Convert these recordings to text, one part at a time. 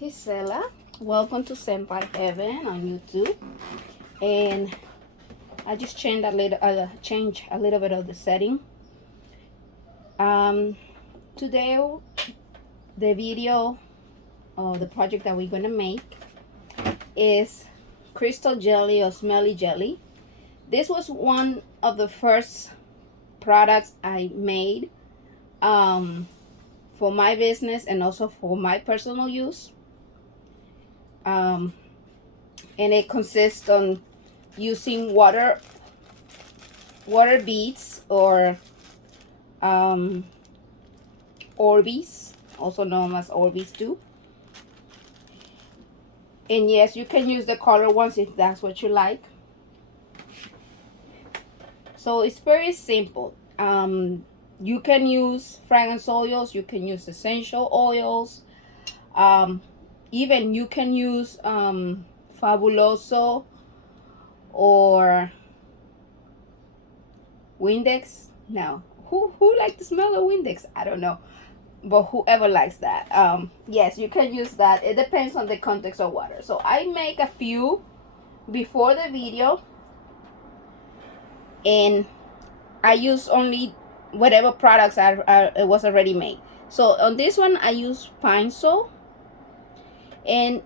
Gisela. Welcome to Sent by Heaven on YouTube. And I just changed a little bit of the setting. Today, the video or the project that we're gonna make is crystal jelly or smelly jelly. This was one of the first products I made for my business and also for my personal use. And it consists on using water beads or Orbeez, also known as Orbeez too. And yes, you can use the color ones if that's what you like. So it's very simple. You can use fragrance oils, you can use essential oils, even you can use Fabuloso or Windex. Now, who like the smell of Windex? I don't know, but whoever likes that, yes, you can use that. It depends on the context of water. So I make a few before the video, and I use only whatever products it was already made. So on this one I use pine sol, and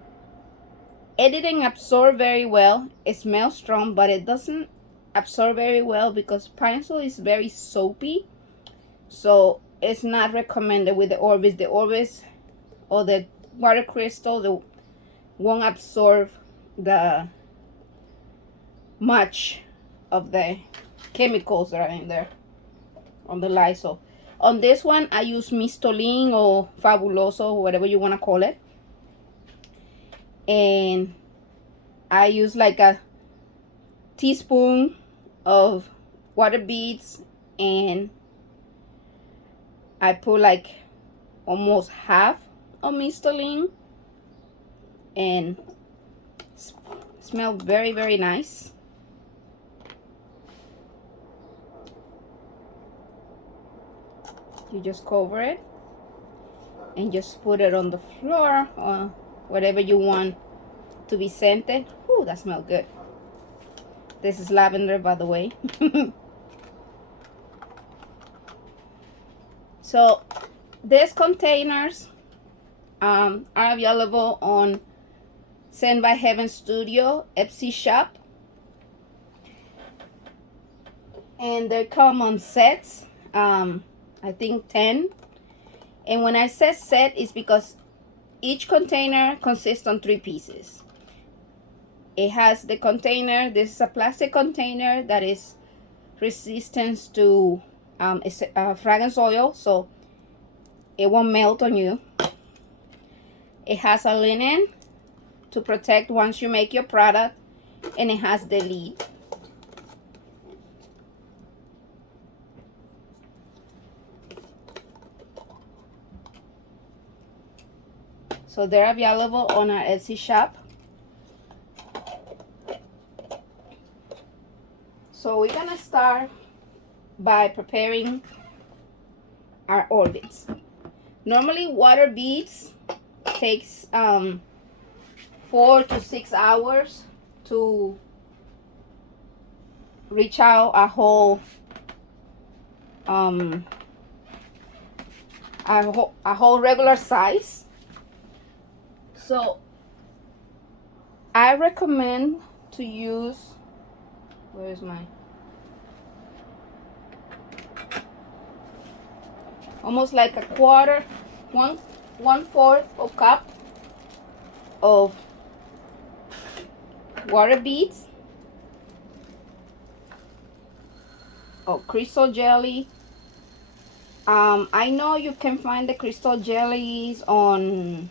it didn't absorb very well. It smells strong, but it doesn't absorb very well because pine sol is very soapy, so it's not recommended with the Orbeez. The Orbeez or the water crystal won't absorb the much of the chemicals that are in there on the Lysol. On this one I use Mistolin or Fabuloso, whatever you want to call it, and I use like a teaspoon of water beads, and I put like almost half of Mistolin, and smell very, very nice. You just cover it and just put it on the floor or whatever you want to be scented. Ooh, that smells good. This is lavender, by the way. So these containers are available on Sent by Heaven Studio Etsy shop, and they come on sets. I think 10. And when I say set, it's because each container consists on 3 pieces. It has the container. This is a plastic container that is resistant to fragrance oil, so it won't melt on you. It has a linen to protect once you make your product, and it has the lid. So they're available on our Etsy shop. So we're gonna start by preparing our Orbeez. Normally water beads takes 4 to 6 hours to reach out a whole regular size. So I recommend to use, where's my, almost like a quarter, one fourth of cup of water beads or crystal jelly. I know you can find the crystal jellies on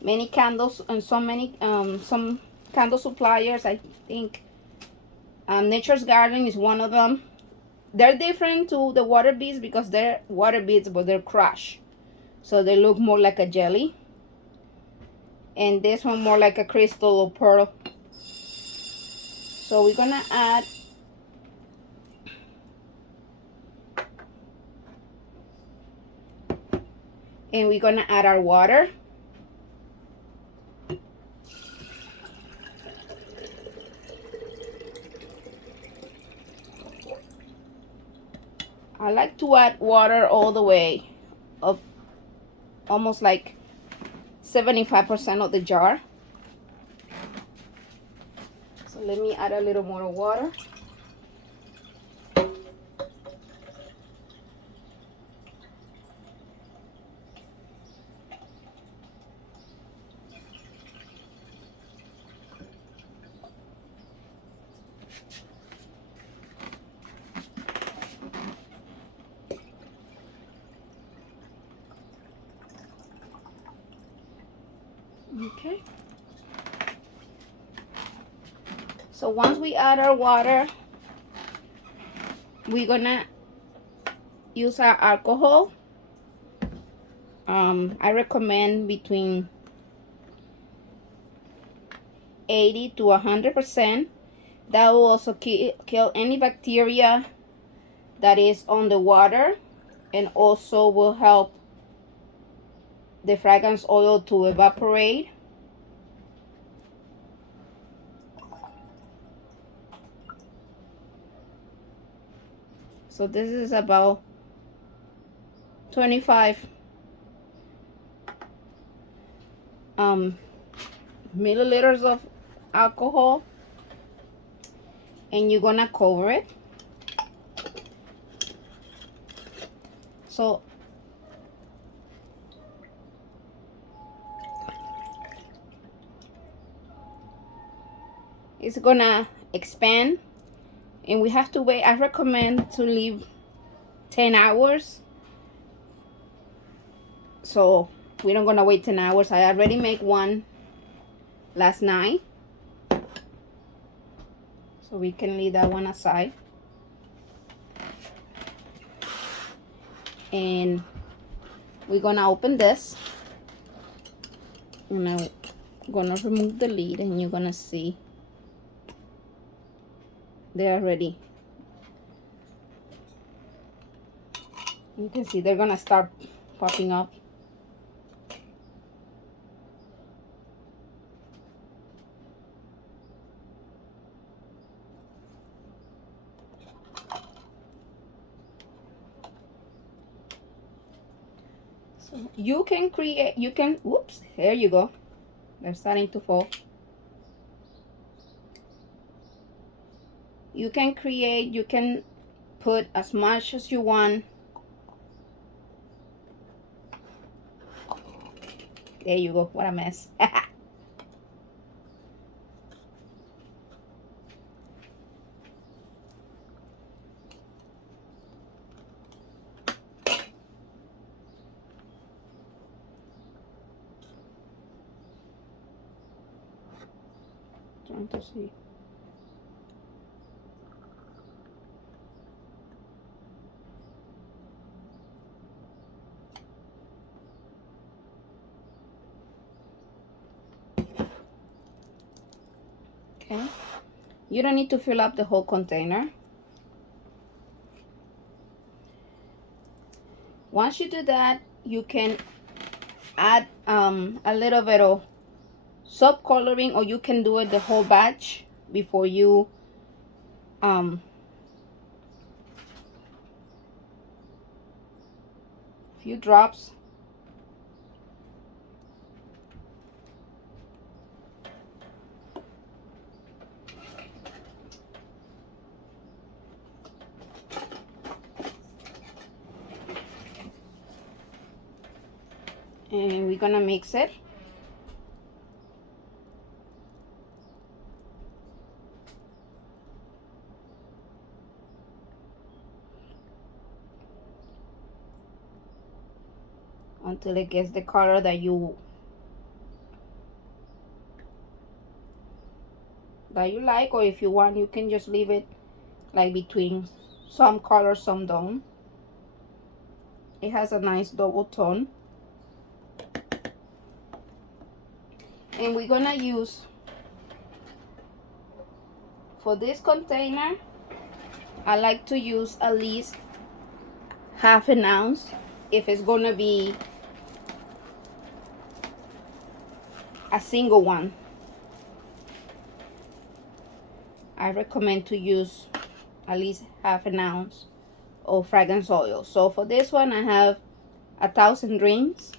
many candles and some candle suppliers. I think Nature's Garden is one of them. They're different to the water beads because they're water beads, but they're crushed, so they look more like a jelly, and this one more like a crystal or pearl. So we're gonna add and we're gonna add our water. I like to add water all the way up, almost like 75% of the jar. So let me add a little more water. Okay. So once we add our water, we're gonna use our alcohol. I recommend between 80 to 100%. That will also kill any bacteria that is on the water, and also will help the fragrance oil to evaporate. So this is about 25 milliliters of alcohol, and you're gonna cover it. So it's gonna expand, and we have to wait. I recommend to leave 10 hours. So we're not gonna wait 10 hours. I already made one last night, so we can leave that one aside. And we're gonna open this, and I'm gonna remove the lid, and you're gonna see they're ready. You can see they're gonna start popping up. So you can create, you can, whoops, there you go. They're starting to fall. You can create, you can put as much as you want. There you go. What a mess. Trying to see. Okay. You don't need to fill up the whole container. Once you do that, you can add a little bit of soap coloring, or you can do it the whole batch before you few drops. And we're gonna mix it. Until it gets the color that you like, or if you want, you can just leave it like between some color, some don't. It has a nice double tone. And we're gonna use, for this container, I like to use at least half an ounce if it's gonna be a single one. I recommend to use at least half an ounce of fragrance oil. So for this one, I have 1,000 rings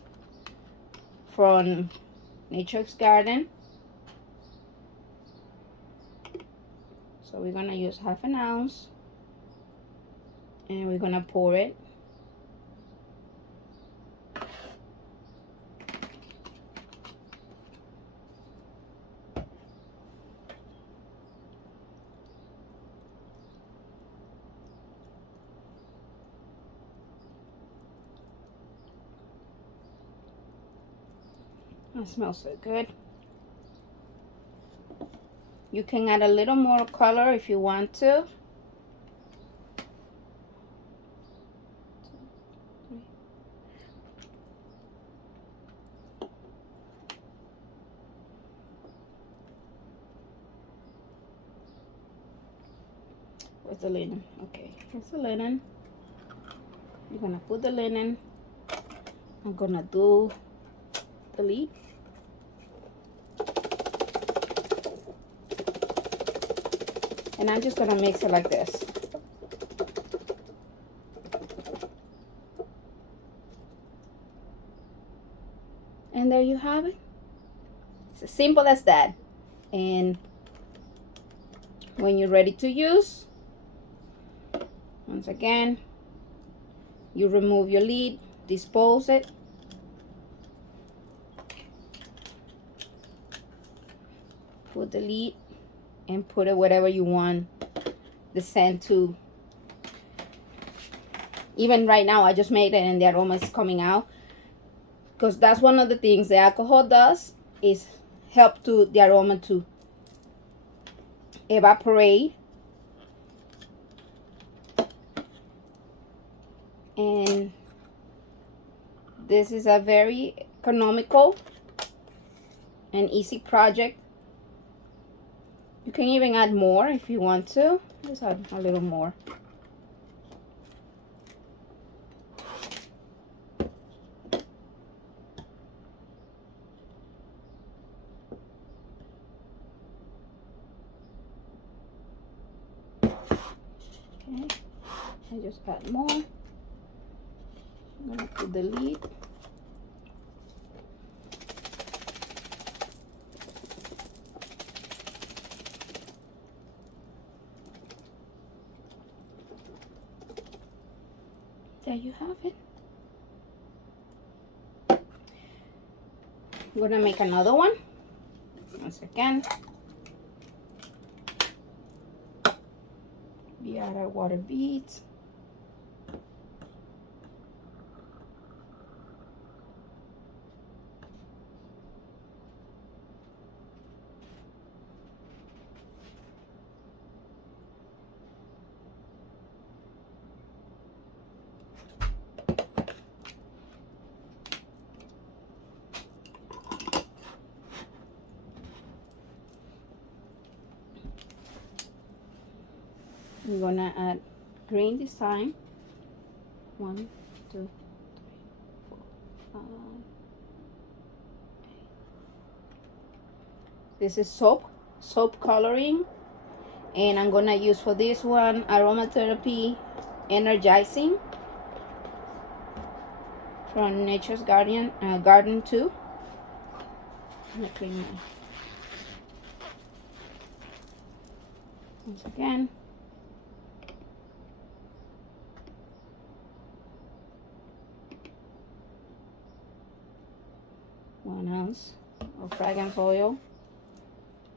from Nature's Garden. So we're gonna use 1/2 ounce, and we're gonna pour it. It smells so good. You can add a little more color if you want to. Where's the linen? Okay, here's the linen. You're gonna put the linen. I'm gonna do the lid. And I'm just gonna mix it like this. And there you have it. It's as simple as that. And when you're ready to use, once again, you remove your lid, dispose it. Put the lid and put it wherever you want the scent to. Even right now, I just made it and the aroma is coming out. Because that's one of the things the alcohol does, is help to the aroma to evaporate. And this is a very economical and easy project. You can even add more if you want to. Just add a little more. Okay, I just add more. I'm gonna put the lid. There you have it. I'm gonna make another one. Once again, we add our water beads. We're gonna add green this time. 1, 2, 3, 4, 5. This is soap coloring, and I'm gonna use for this one aromatherapy energizing from Nature's Garden 2. I'm gonna clean my once again. One ounce of fragrance oil.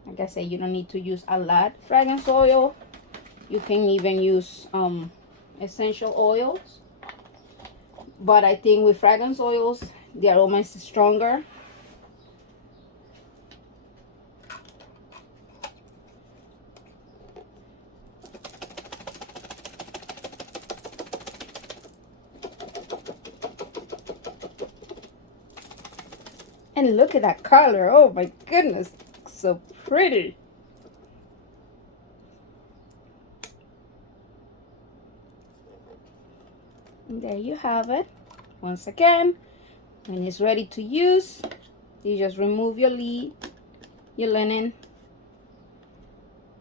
Like I said, you don't need to use a lot fragrance oil. You can even use essential oils. But I think with fragrance oils, the aroma is stronger. And look at that color. Oh my goodness. So pretty. And there you have it. Once again, when it's ready to use, you just remove your lid, your linen,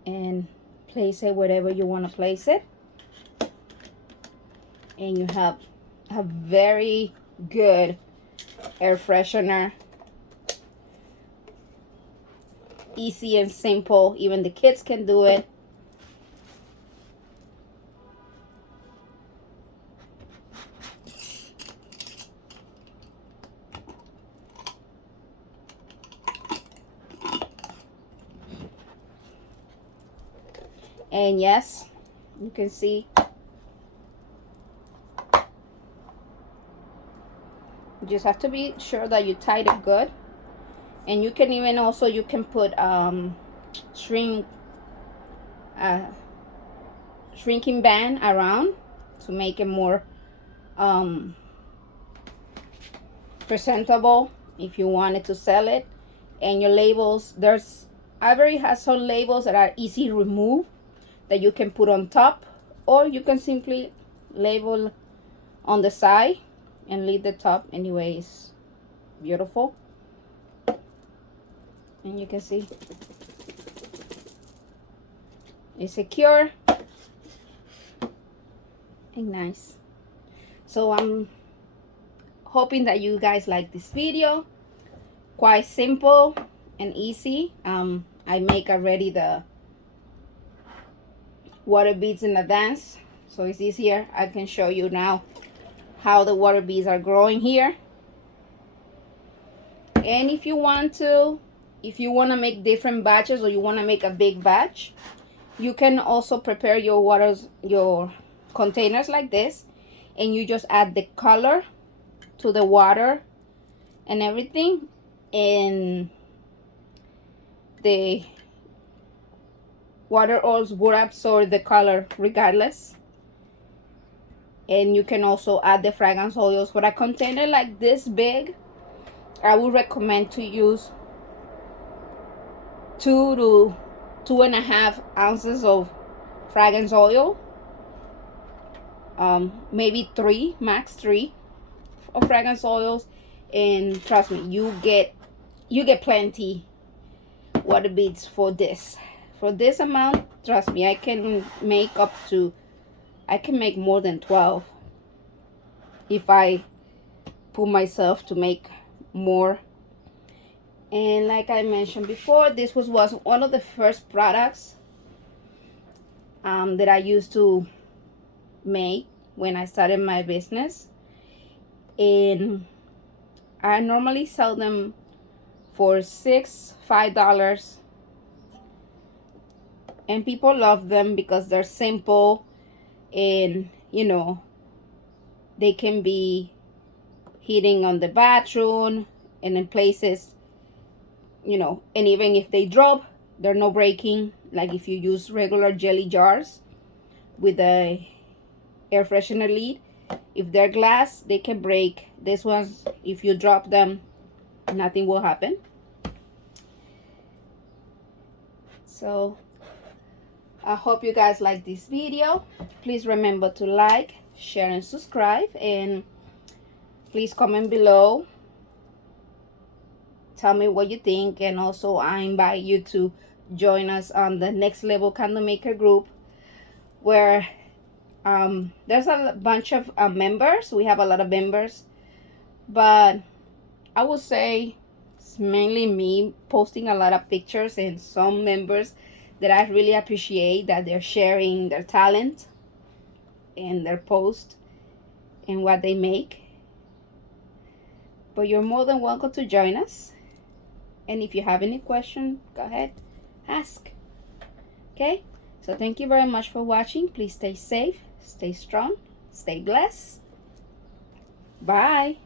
and place it wherever you want to place it. and you have a very good air freshener. Easy and simple, even the kids can do it. And yes, you can see you just have to be sure that you tied it good. And you can even also, you can put shrinking band around to make it more presentable if you wanted to sell it. And your labels, there's Ivory has some labels that are easy to remove that you can put on top, or you can simply label on the side and leave the top. Anyways, beautiful. And you can see it's secure and nice. So I'm hoping that you guys like this video. Quite simple and easy. I make already the water beads in advance, so it's easier. I can show you now how the water beads are growing here. And if you want to make different batches, or you want to make a big batch, you can also prepare your containers like this, and you just add the color to the water and everything, and the water oils would absorb the color regardless. And you can also add the fragrance oils. For a container like this big, I would recommend to use 2 to 2.5 ounces of fragrance oil, maybe 3, max 3 of fragrance oils, and trust me, you get plenty water beads for this amount. Trust me, I can make more than 12 if I put myself to make more. And like I mentioned before, this was one of the first products that I used to make when I started my business, and I normally sell them for $5, and people love them because they're simple, and you know, they can be hitting on the bathroom and in places, you know, and even if they drop, they're no breaking. Like if you use regular jelly jars with a air freshener lid, if they're glass, they can break. This one's, if you drop them, nothing will happen. So I hope you guys like this video. Please remember to like, share, and subscribe, and please comment below. Tell me what you think, and also I invite you to join us on the Next Level Candle Maker group, where there's a bunch of members. We have a lot of members, but I would say it's mainly me posting a lot of pictures, and some members that I really appreciate that they're sharing their talent and their post and what they make. But you're more than welcome to join us. And if you have any question, go ahead, ask. Okay? So thank you very much for watching. Please stay safe, stay strong, stay blessed. Bye.